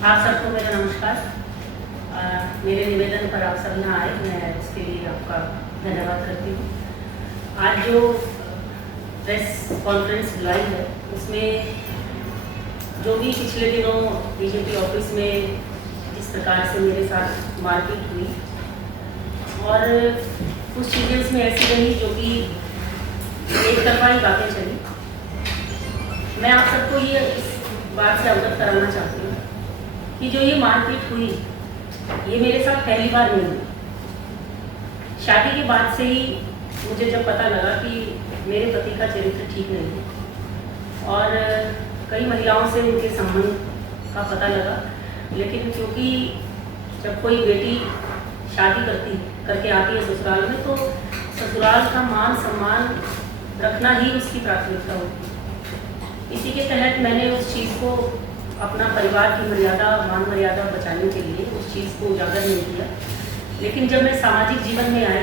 आप सबको मेरा नमस्कार। मेरे निवेदन पर आप सब यहाँ आए, मैं उसके लिए आपका धन्यवाद करती हूँ। आज जो प्रेस कॉन्फ्रेंस बुलाई है उसमें जो भी पिछले दिनों बीजेपी ऑफिस में जिस प्रकार से मेरे साथ मारपीट हुई और कुछ चीज़ें उसमें ऐसी रही जो कि एक तरफा ही बातें चली, मैं आप सबको ये इस बात से अवगत कराना चाहती हूँ कि जो ये मारपीट हुई ये मेरे साथ पहली बार नहीं हुई। शादी के बाद से ही मुझे जब पता लगा कि मेरे पति का चरित्र ठीक नहीं है और कई महिलाओं से उनके संबंध का पता लगा, लेकिन क्योंकि जब कोई बेटी शादी करके आती है ससुराल में तो ससुराल का मान सम्मान रखना ही उसकी प्राथमिकता होती है। इसी के तहत मैंने उस चीज़ को अपना परिवार की मर्यादा मान मर्यादा बचाने के लिए उस चीज़ को उजागर नहीं किया, लेकिन जब मैं सामाजिक जीवन में आई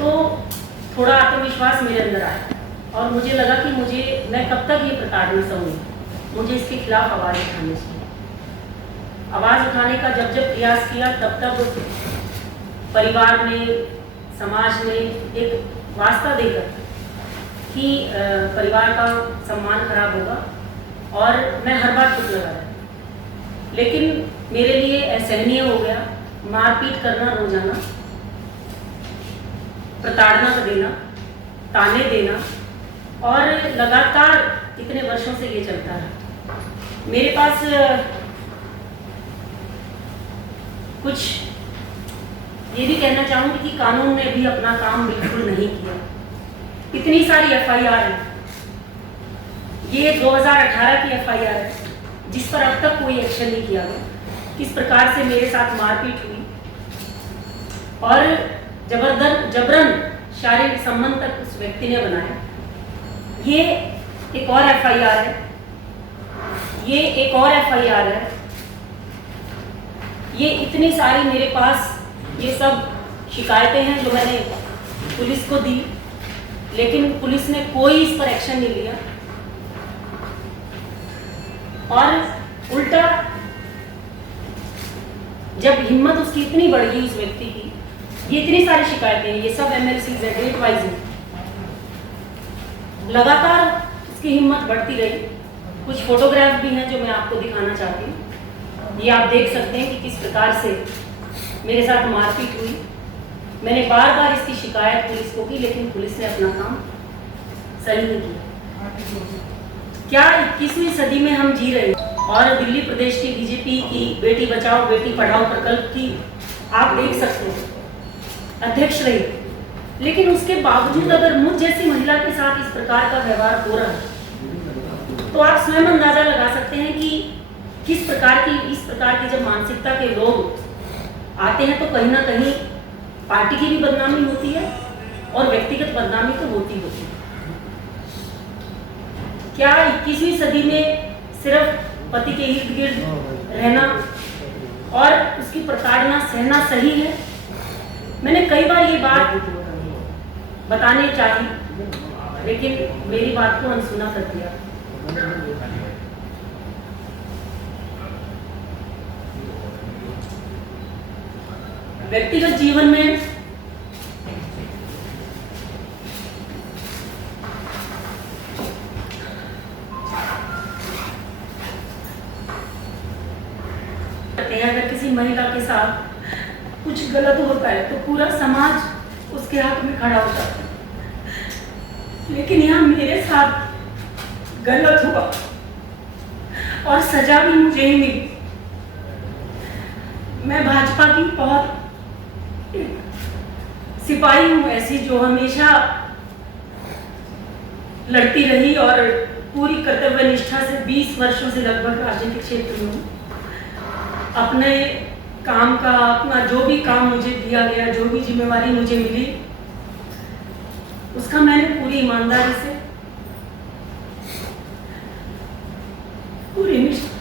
तो थोड़ा आत्मविश्वास मेरे अंदर आया और मुझे लगा कि मैं कब तक ये प्रताड़ना सहूँगी, मुझे इसके खिलाफ आवाज़ उठानी चाहिए। आवाज़ उठाने का जब प्रयास किया तब परिवार में समाज में एक वास्ता देकर कि परिवार का सम्मान खराब होगा और मैं हर बार चुप लगा रहा, लेकिन मेरे लिए असहनीय हो गया मारपीट करना, रोजाना प्रताड़ना देना, ताने देना और लगातार इतने वर्षों से ये चलता रहा। मेरे पास कुछ ये भी कहना चाहूँगी कि कानून ने भी अपना काम बिल्कुल नहीं किया। इतनी सारी एफआईआर है, ये 2018 की एफआईआर है जिस पर अब तक कोई एक्शन नहीं किया गया। किस प्रकार से मेरे साथ मारपीट हुई और जबरन शारीरिक संबंध तक उस व्यक्ति ने बनाया, ये एक और एफआईआर है, ये एक और एफआईआर है। ये इतनी सारी मेरे पास ये सब शिकायतें हैं जो मैंने पुलिस को दी, लेकिन पुलिस ने कोई इस पर एक्शन नहीं लिया और उल्टा जब हिम्मत उसकी इतनी बढ़ गई उस व्यक्ति की, ये इतनी सारी शिकायतें हैं, ये सब एमएलसी डेट वाइज है, लगातार उसकी हिम्मत बढ़ती रही। कुछ फोटोग्राफ भी हैं जो मैं आपको दिखाना चाहती हूँ। ये आप देख सकते हैं कि किस प्रकार से मेरे साथ मारपीट हुई। मैंने बार बार इसकी शिकायत पुलिस को की, लेकिन पुलिस ने अपना काम सही नहीं किया। क्या 21वीं सदी में हम जी रहे हैं और दिल्ली प्रदेश की बीजेपी की बेटी बचाओ बेटी पढ़ाओ प्रकल्प की आप देख सकते हैं अध्यक्ष रही, लेकिन उसके बावजूद अगर मुझ जैसी महिला के साथ इस प्रकार का व्यवहार हो रहा है तो आप स्वयं अंदाजा लगा सकते हैं कि इस प्रकार की जब मानसिकता के लोग आते हैं तो कहीं ना कहीं पार्टी की भी बदनामी होती है और व्यक्तिगत बदनामी तो होती है। क्या 21वीं सदी में सिर्फ पति के इर्द गिर्द रहना और उसकी प्रताड़ना सहना सही है? मैंने कई बार ये बात बताने चाही, लेकिन मेरी बात को अनसुना कर दिया। व्यक्तिगत जीवन में अगर किसी महिला के साथ कुछ गलत होता है तो पूरा समाज उसके हक में खड़ा होता है, लेकिन यहाँ मेरे साथ गलत हुआ और सजा भी मुझे ही मिली। मैं भाजपा की बहुत सिपाही हूँ ऐसी जो हमेशा लड़ती रही और पूरी कर्तव्य निष्ठा से 20 वर्षों से लगभग राजनीतिक क्षेत्र में हूँ। अपने काम का अपना जो भी काम मुझे दिया गया, जो भी जिम्मेवारी मुझे मिली, उसका मैंने पूरी ईमानदारी से पूरी निष्ठा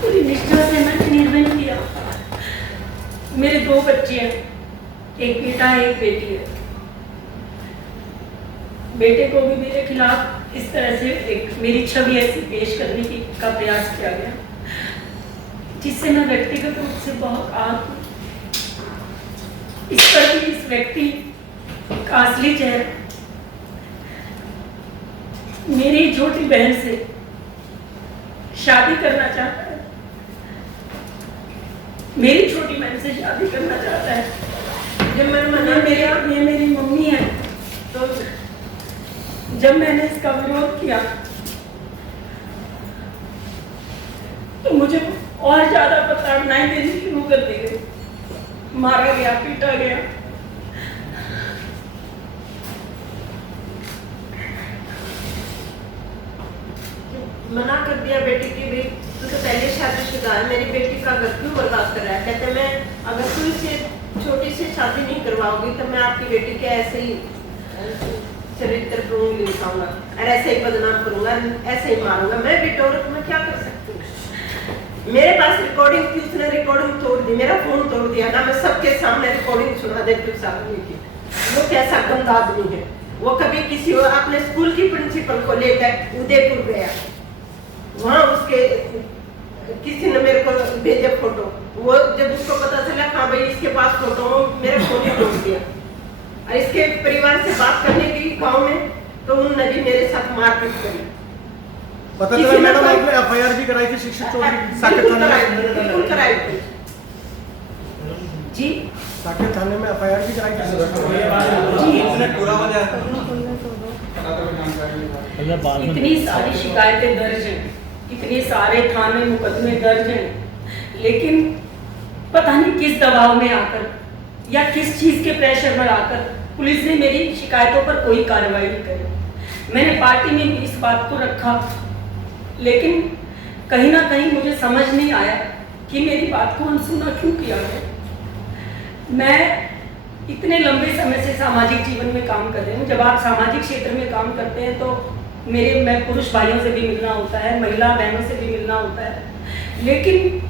पूरी निष्ठा से मैंने निर्णय किया। मेरे 2 बच्चे हैं, एक बेटा है एक बेटी है। बेटे को भी मेरे खिलाफ इस तरह से एक मेरी छवि ऐसी पेश करने का प्रयास किया गया, जिससे मैं व्यक्तिगत रूप से बहुत आहत हूँ। इस पर भी इस व्यक्ति का असली चेहरा मेरी छोटी बहन से शादी करना चाहता है, मेरी छोटी बहन से शादी करना चाहता है। जब मैंने मना किया, ये मेरी मम्मी है, तो जब मैंने इसका विरोध किया तो मुझे और ज्यादा प्रताड़नाएं देनी शुरू कर दी गई। मारा गया, पीटा गया। मना कर दिया बेटी की भी, तू तो पहले शादीशुदा है, मेरी बेटी का घर क्यों बर्बाद कर रहा है। कहते मैं अगर तू इसे छोटी से शादी नहीं करवाओगी तो मैं आपकी बेटी के ऐसे ही चरित्र को उंगली उठाऊंगा और ऐसे ही बदनाम करूंगा, ऐसे ही मारूंगा। मैं बेटी औरत में क्या कर सकती हूँ। मेरे पास रिकॉर्डिंग थी, उसने रिकॉर्डिंग तोड़ दी, मेरा फोन तोड़ दिया ना। मैं सबके सामने रिकॉर्डिंग सुना देती उस आदमी की। वो कैसा गंदा आदमी है। वो कभी किसी अपने स्कूल की प्रिंसिपल को लेकर उदयपुर गया, वहाँ उसके किसी ने मेरे को भेजे फोटो। वो जब उसको पता चला हाँ भाई इसके पास फोटो हो, मेरा फोन ही तोड़ दिया। और इसके परिवार से बात करने की गांव में, तो उन्होंने भी मेरे साथ मारपीट करी। पता चला मैडम आपने एफआईआर भी कराई थी शिक्षक चौधरी साकेत थाने में? बिल्कुल कराई थी जी। साकेत थाने में एफआईआर भी कराई थी जी। पूरा हो जाए। इतनी सारी शिकायतें दर्ज हैं, इतने सारे थाने मुकदमे दर्ज हैं, लेकिन पता नहीं किस दबाव में आकर या किस चीज के प्रेशर में आकर पुलिस ने मेरी शिकायतों पर कोई कार्रवाई नहीं करी। मैंने पार्टी में भी इस बात को रखा, लेकिन कहीं ना कहीं मुझे समझ नहीं आया कि मेरी बात को अनसुना क्यों किया गया। मैं इतने लंबे समय से सामाजिक जीवन में काम कर रही हूँ। जब आप सामाजिक क्षेत्र में काम करते हैं तो मैं पुरुष भाइयों से भी मिलना होता है, महिला बहनों से भी मिलना होता है, लेकिन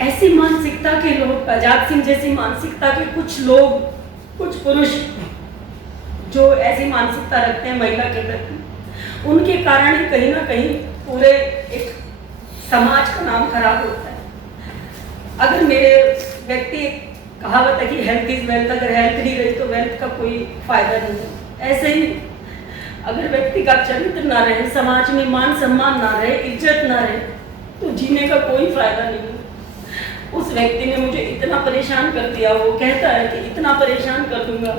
ऐसी मानसिकता के लोग, आजाद सिंह जैसी मानसिकता के कुछ लोग, कुछ पुरुष जो ऐसी मानसिकता रखते हैं महिला के प्रति, उनके कारण ही कहीं ना कहीं पूरे एक समाज का नाम खराब होता है। अगर मेरे व्यक्ति, कहावत है कि हेल्थ इज वेल्थ, अगर हेल्थ नहीं रही तो वेल्थ का कोई फायदा नहीं है। ऐसे ही अगर व्यक्ति का चरित्र ना रहे, समाज में मान सम्मान ना रहे, इज्जत ना रहे, तो जीने का कोई फायदा नहीं है। उस व्यक्ति ने मुझे इतना परेशान कर दिया, वो कहता है कि इतना परेशान कर दूंगा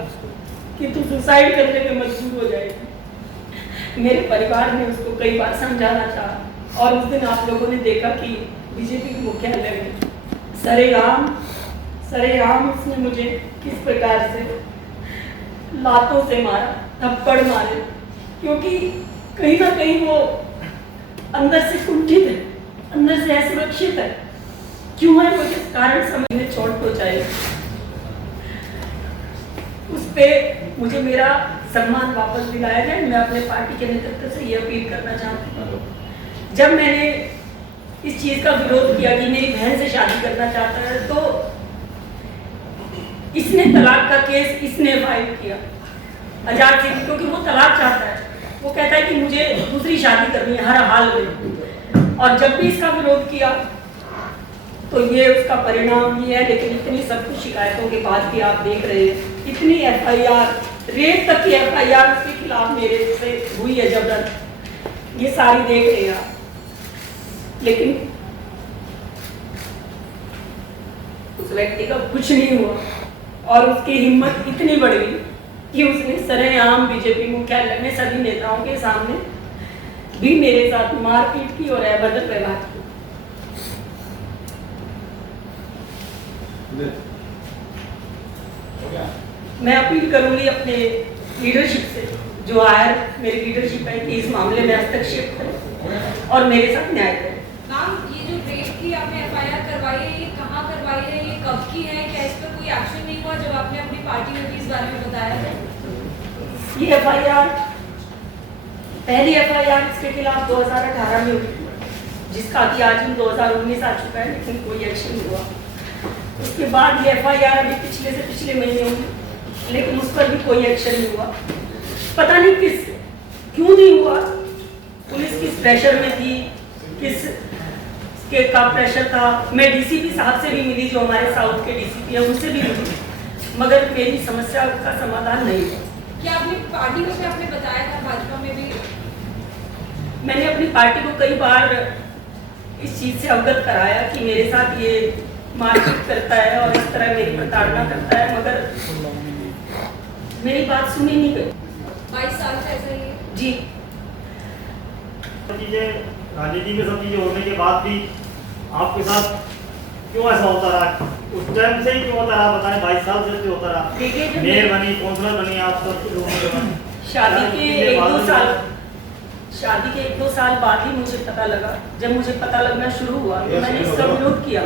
कि तू सुसाइड करने पे मजबूर हो जाएगी। मेरे परिवार ने उसको कई बार समझाना चाहा, और उस दिन आप लोगों ने देखा कि बीजेपी के मुख्यालय में सरेआम उसने मुझे किस प्रकार से लातों से मारा, थप्पड़ मारे, क्योंकि कहीं ना कहीं वो अंदर से कुंठित है, अंदर से असुरक्षित है। क्यों है, मुझे कारण समझ में चोट पहुंचाई। उस पे मुझे मेरा सम्मान वापस दिलाया जाए। मैं अपने पार्टी के नेतृत्व से ये अपील करना चाहती हूँ। जब मैंने इस चीज का विरोध किया कि मेरी बहन से शादी करना चाहता है, तो इसने तलाक का केस इसने फाइल किया, आजाद सिंह, क्योंकि वो तलाक चाहता है। वो कहता है कि मुझे दूसरी शादी करनी है हर हाल में। और जब भी इसका विरोध किया तो ये उसका परिणाम ये है। लेकिन इतनी सब कुछ शिकायतों के बाद भी आप देख रहे हैं, इतनी एफआईआर, रेप तक की एफआईआर उसके खिलाफ मेरे से हुई है जबरन, ये सारी देख रहे हैं आप। लेकिन उस व्यक्ति का कुछ नहीं हुआ, और उसकी हिम्मत इतनी बढ़ गई कि उसने सरेआम बीजेपी मुख्यालय में सभी नेताओं के सामने भी मेरे साथ मारपीट की और अभद्र व्यवहार किया। मैं अपील करूंगी अपने लीडरशिप से, जो आयर मेरी लीडरशिप है, कि इस मामले में हस्तक्षेप करें और मेरे साथ न्याय करें। मैम, ये जो रेप की आपने एफआईआर करवाई है, ये कहाँ करवाई है, ये कब की है, क्या इस पर कोई एक्शन नहीं हुआ जब आपने अपनी पार्टी में भी इस बारे में बताया था? ये एफआईआर पहली एफआईआर इसके खिलाफ 2018 में हुई, जिसका कि आज भी 2019 आ चुका है, लेकिन कोई एक्शन नहीं हुआ। उसके बाद ये एफआईआर अभी पिछले से पिछले महीने हुई, लेकिन उस पर भी कोई एक्शन नहीं हुआ। पता नहीं क्यों नहीं हुआ। पुलिस किस प्रेशर में थी, किस के का प्रेशर था। मैं डीसीपी साहब से भी मिली, जो हमारे साउथ के डीसीपी हैं, उनसे भी मिली, मगर मेरी समस्या का समाधान नहीं हुआ। क्या अपनी पार्टी को आपने बताया था, भाजपा में भी? मैंने अपनी पार्टी को कई बार इस चीज़ से अवगत कराया कि मेरे साथ ये मारपीट करता है और इस तरह मेरी प्रताड़ना करता है, मगर मेरी बात सुनी नहीं गई। 22 साल से ऐसा ही है जी। चीजें राजनीति में सब चीजें होने के बाद भी आपके साथ क्यों ऐसा होता रहा? उस टाइम से ही क्यों होता रहा? बताएं, 22 साल से क्यों होता रहा? देखिए, मेयर बनी, काउंसलर बनी, आप सब कुछ होने के बाद शादी के 1-2 साल बाद ही मुझे पता लगा। जब मुझे पता लगना शुरू हुआ तो मैंने इसका विरोध किया।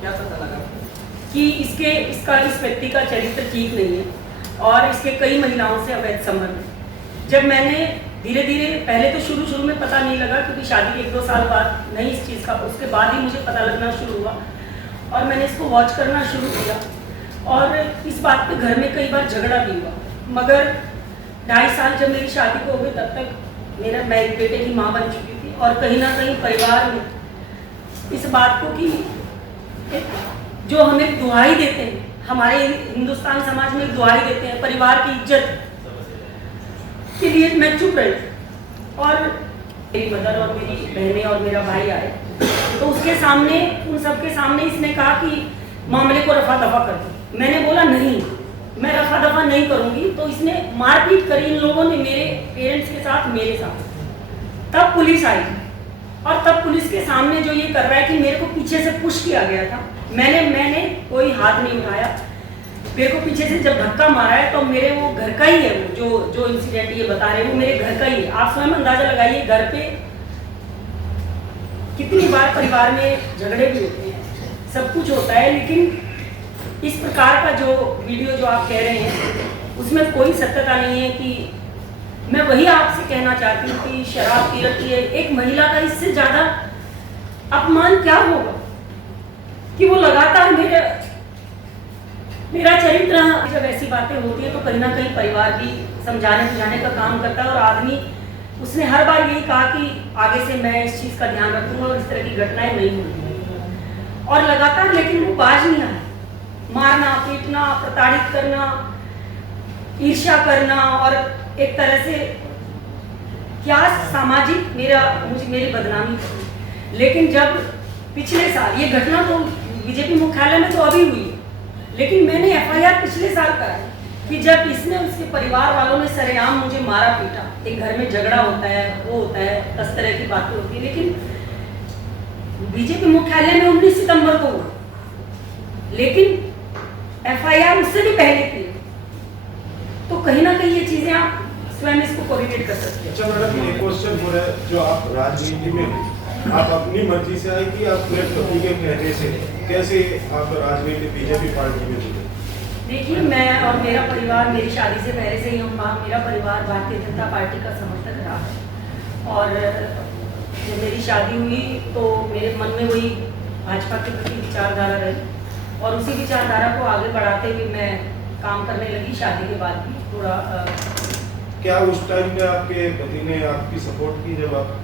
क्या पता लगा? कि इस व्यक्ति का चरित्र ठीक नहीं है और इसके कई महिलाओं से अवैध संबंध है। जब मैंने धीरे धीरे, पहले तो शुरू में पता नहीं लगा, क्योंकि शादी के 1-2 साल बाद नहीं इस चीज़ का, उसके बाद ही मुझे पता लगना शुरू हुआ और मैंने इसको वॉच करना शुरू किया। और इस बात पे घर में कई बार झगड़ा भी हुआ, मगर 2.5 साल जब मेरी शादी को हो गई, तब तक मैं एक बेटे की माँ बन चुकी थी। और कहीं ना कहीं परिवार में इस बात को कि जो हमें दुहाई देते हैं, हमारे हिंदुस्तान समाज में दुहाई देते हैं परिवार की इज्जत के लिए, मैं चुप रही। और मेरी मदर और मेरी बहनें और मेरा भाई आए, तो उसके सामने, उन सबके सामने इसने कहा कि मामले को रफा दफा कर दो। मैंने बोला नहीं, मैं रफा दफा नहीं करूंगी। तो इसने मारपीट करी इन लोगों ने, मेरे पेरेंट्स के साथ, मेरे साथ। तब पुलिस आई और तब पुलिस के सामने जो ये कर रहा है कि मेरे को पीछे से पुश किया गया था, मैंने कोई हाथ नहीं उठाया। मेरे को पीछे से जब धक्का मारा है तो मेरे वो घर का ही है, वो जो इंसिडेंट ये बता रहे हैं वो मेरे घर का ही है। आप स्वयं अंदाजा लगाइए, घर पे कितनी बार परिवार में झगड़े भी होते हैं, सब कुछ होता है, लेकिन इस प्रकार का जो वीडियो जो आप कह रहे हैं उसमें कोई सत्यता नहीं है। कि मैं वही आपसे कहना चाहती हूँ कि शराब पी रखी है एक महिला का, इससे ज्यादा अपमान क्या होगा कि वो लगातार मेरा चरित्र। जब ऐसी बातें होती है तो कहीं ना कहीं परिवार भी समझाने बुझाने का काम करता है। और आदमी, उसने हर बार यही कहा कि आगे से मैं इस चीज़ का ध्यान रखूंगा और इस तरह की घटनाएं नहीं होंगी। और लगातार, लेकिन वो बाज नहीं आया। मारना, पीटना, प्रताड़ित करना, ईर्ष्या करना और एक तरह से क्या सामाजिक मेरी बदनामी थी। लेकिन जब पिछले साल ये घटना, तो बीजेपी मुख्यालय में तो अभी हुई, लेकिन मैंने एफआईआर पिछले साल कराई कि जब इसने, उसके परिवार वालों ने सरेआम मुझे मारा पीटा। एक घर में झगड़ा होता है, वो होता है, 10 तरह की बातें होती है, लेकिन बीजेपी मुख्यालय में 19 सितंबर को हुआ, लेकिन एफआईआर उससे भी पहले की। तो कहीं ना कहीं ये चीजें आप स्वयं इसको कोरिलेट कर सकते हैं। अच्छा मैडम, एक क्वेश्चन हो रहा है, जो आप राजनीति में आप अपनी मर्जी से आए कि आप पति के कहने से, कैसे आप राजनीति बीजेपी पार्टी में जुड़े? देखिए, मैं और मेरा परिवार, मेरी शादी से पहले से ही मेरा परिवार भारतीय जनता पार्टी का समर्थक रहा है। और जब मेरी शादी हुई तो मेरे मन में वही भाजपा के प्रति विचारधारा रही और उसी विचारधारा को आगे बढ़ाते हुए मैं काम करने लगी। शादी के बाद भी थोड़ा क्या उस टाइम में आपके पति ने आपकी सपोर्ट की जब आप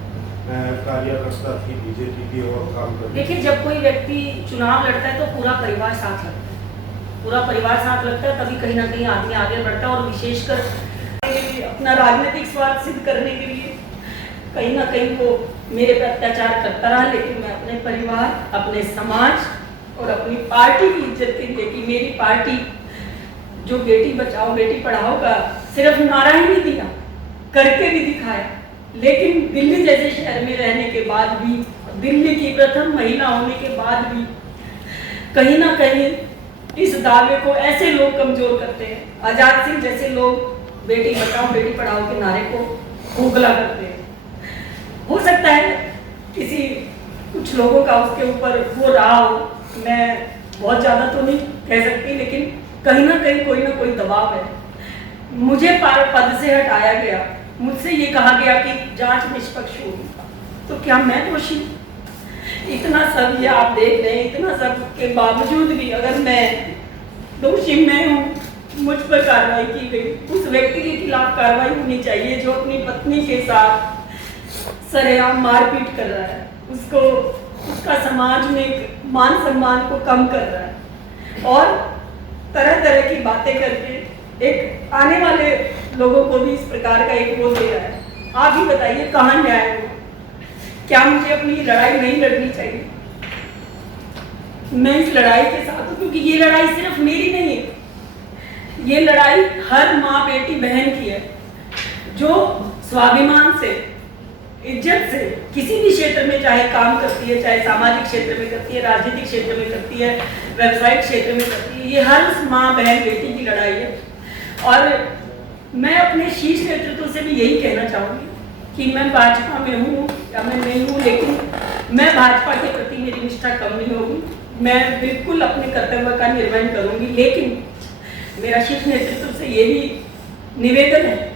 कार्यकर्ता थी बीजेपी की और काम कर? देखिए, जब कोई व्यक्ति चुनाव लड़ता है तो पूरा परिवार साथ लगता है, पूरा परिवार साथ लगता है, तभी कहीं ना कहीं आदमी आगे बढ़ता है। और विशेषकर अपना राजनीतिक स्वार्थ सिद्ध करने के लिए कहीं ना कहीं वो मेरे पर अत्याचार करता रहा, लेकिन मैं अपने परिवार, अपने समाज और अपनी पार्टी की इज्जत के लिए, कि मेरी पार्टी जो बेटी बचाओ बेटी पढ़ाओ का सिर्फ नारा ही नहीं दिया, करके भी दिखाया। लेकिन दिल्ली जैसे शहर में रहने के बाद भी, दिल्ली की प्रथम महिला होने के बाद भी, कहीं ना कहीं इस दावे को ऐसे लोग कमजोर करते हैं। आजाद सिंह जैसे लोग बेटी बचाओ बेटी पढ़ाओ के नारे को खोखला करते हैं। हो सकता है किसी कुछ लोगों का उसके ऊपर वो रहा हो, मैं बहुत ज़्यादा तो नहीं कह सकती, लेकिन कहीं ना कहीं कोई ना कोई दबाव है। मुझे पद से हटाया गया, मुझसे ये कहा गया कि जांच निष्पक्ष होगी, तो क्या मैं दोषी? इतना सब ये आप देख रहे हैं, इतना सब के बावजूद भी अगर मैं दोषी मैं हूँ, मुझ पर कार्रवाई की गई। उस व्यक्ति के खिलाफ कार्रवाई होनी चाहिए जो अपनी पत्नी के साथ सरेआम मारपीट कर रहा है, उसको उसका समाज में मान सम्मान को कम कर रहा है और तरह तरह की बातें करके एक आने वाले लोगों को भी इस प्रकार का एक वो दे रहा है। आप ही बताइए कहाँ न्याय हो? क्या मुझे अपनी लड़ाई नहीं लड़नी चाहिए? मैं इस लड़ाई के साथ हूँ क्योंकि ये लड़ाई सिर्फ मेरी नहीं है, ये लड़ाई हर माँ बेटी बहन की है जो स्वाभिमान से, इज्जत से किसी भी क्षेत्र में चाहे काम करती है, चाहे सामाजिक क्षेत्र में करती है, राजनीतिक क्षेत्र में करती है, व्यवसायिक क्षेत्र में करती है। ये हर उस माँ बहन बेटी की लड़ाई है और मैं अपने शीर्ष नेतृत्व से भी यही कहना चाहूँगी कि मैं भाजपा में हूँ या मैं नहीं हूँ, लेकिन मैं भाजपा के प्रति मेरी निष्ठा कम नहीं होगी। मैं बिल्कुल अपने कर्तव्य का निर्वहन करूँगी, लेकिन मेरा शीर्ष नेतृत्व से ये भी निवेदन है